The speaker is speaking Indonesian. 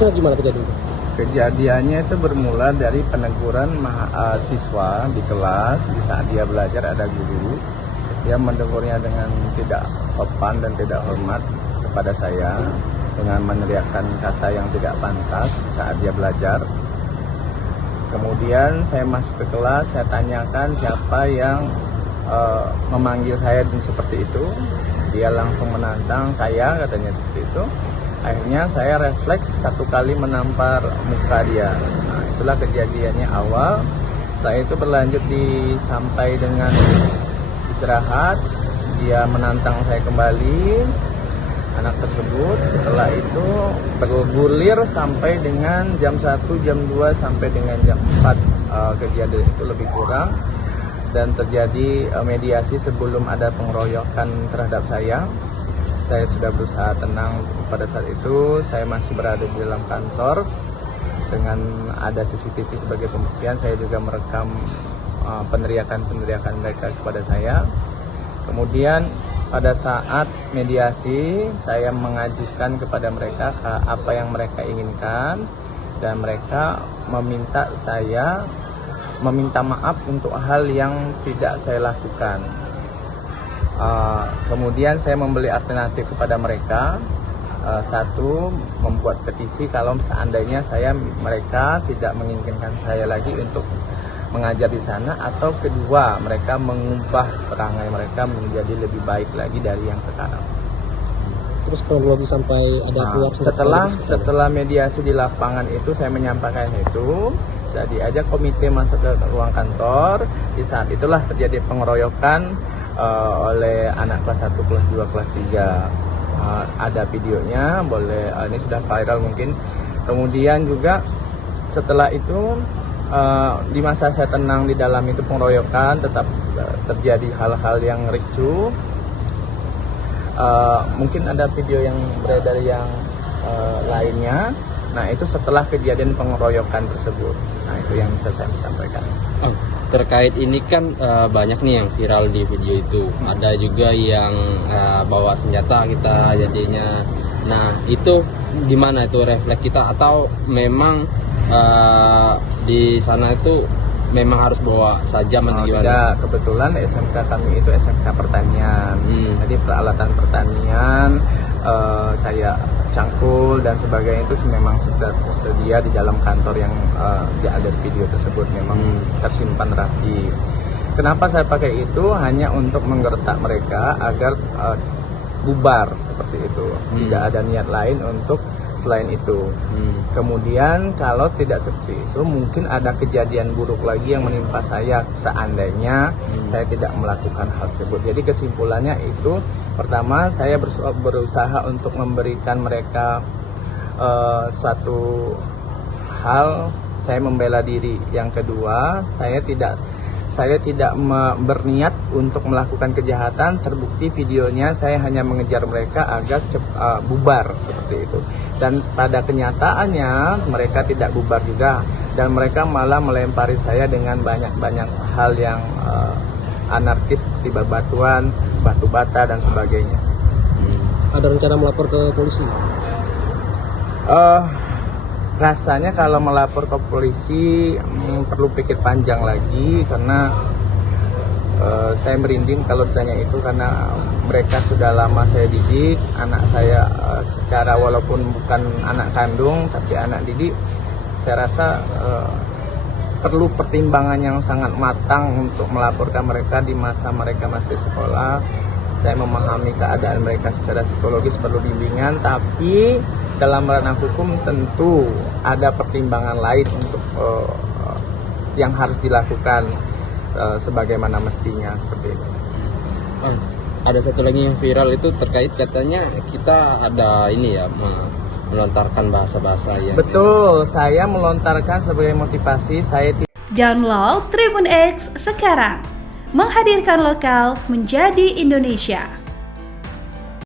Konteksnya gimana kejadiannya? Kejadiannya itu bermula dari peneguran siswa di kelas di saat dia belajar. Ada guru yang menegurnya dengan tidak sopan dan tidak hormat kepada saya dengan meneriakkan kata yang tidak pantas di saat dia belajar. Kemudian saya masuk ke kelas, saya tanyakan siapa yang memanggil saya seperti itu. Dia langsung menantang saya, katanya seperti itu. Akhirnya saya refleks satu kali menampar muka dia. Nah, itulah kejadiannya awal. Setelah itu berlanjut sampai dengan istirahat. Dia menantang saya kembali, anak tersebut. Setelah itu bergulir sampai dengan jam 1, jam 2, sampai dengan jam 4. Kejadian itu lebih kurang. Dan terjadi mediasi sebelum ada pengeroyokan terhadap saya. Saya sudah berusaha tenang pada saat itu. Saya masih berada di dalam kantor dengan ada CCTV sebagai pembuktian. Saya juga merekam peneriakan mereka kepada saya. Kemudian pada saat mediasi saya mengajukan kepada mereka apa yang mereka inginkan, dan mereka meminta maaf untuk hal yang tidak saya lakukan. Kemudian saya memberi alternatif kepada mereka. Satu, membuat petisi kalau seandainya mereka tidak menginginkan saya lagi untuk mengajar di sana, atau kedua, mereka mengubah perangai mereka menjadi lebih baik lagi dari yang sekarang. Terus kronologi sampai ada keluar setelah mediasi di lapangan itu saya menyampaikan itu, saya diajak komite masuk ke ruang kantor. Di saat itulah terjadi pengeroyokan oleh anak kelas 1, kelas 2, kelas 3. Ada videonya, ini sudah viral mungkin. Kemudian juga setelah itu di masa saya tenang di dalam itu pengeroyokan, tetap terjadi hal-hal yang ricuh. Mungkin ada video yang beredar yang lainnya. Nah, itu setelah kejadian pengeroyokan tersebut. Nah, itu yang bisa saya sampaikan. Terkait ini kan banyak nih yang viral di video itu. Ada juga yang bawa senjata kita jadinya. Nah, itu gimana itu refleks kita, atau memang di sana itu memang harus bawa sajam atau gimana? Tidak, kebetulan SMK kami itu SMK pertanian. Jadi peralatan pertanian kayak cangkul dan sebagainya itu memang sudah tersedia di dalam kantor yang ada video tersebut, memang tersimpan rapi. Kenapa saya pakai itu? Hanya untuk menggertak mereka agar bubar seperti itu. Tidak ada niat lain untuk selain itu. Kemudian kalau tidak seperti itu, mungkin ada kejadian buruk lagi yang menimpa saya seandainya saya tidak melakukan hal tersebut. Jadi kesimpulannya itu, pertama, saya berusaha untuk memberikan mereka suatu hal, saya membela diri. Yang kedua, saya tidak berniat untuk melakukan kejahatan. Terbukti videonya saya hanya mengejar mereka agar bubar seperti itu. Dan pada kenyataannya mereka tidak bubar juga, dan mereka malah melempari saya dengan banyak hal yang anarkis seperti bebatuan, batu bata dan sebagainya. Ada rencana melapor ke polisi? Rasanya kalau melapor ke polisi perlu pikir panjang lagi, karena saya merinding kalau ditanya itu, karena mereka sudah lama saya didik. Anak saya secara walaupun bukan anak kandung tapi anak didik, saya rasa perlu pertimbangan yang sangat matang untuk melaporkan mereka di masa mereka masih sekolah. Saya memahami keadaan mereka secara psikologis perlu bimbingan, tapi dalam ranah hukum tentu ada pertimbangan lain untuk yang harus dilakukan sebagaimana mestinya, seperti itu. Ada satu lagi yang viral itu terkait katanya kita ada ini ya, melontarkan bahasa-bahasa yang betul, saya melontarkan sebagai motivasi. Download Tribun X sekarang, menghadirkan lokal menjadi Indonesia.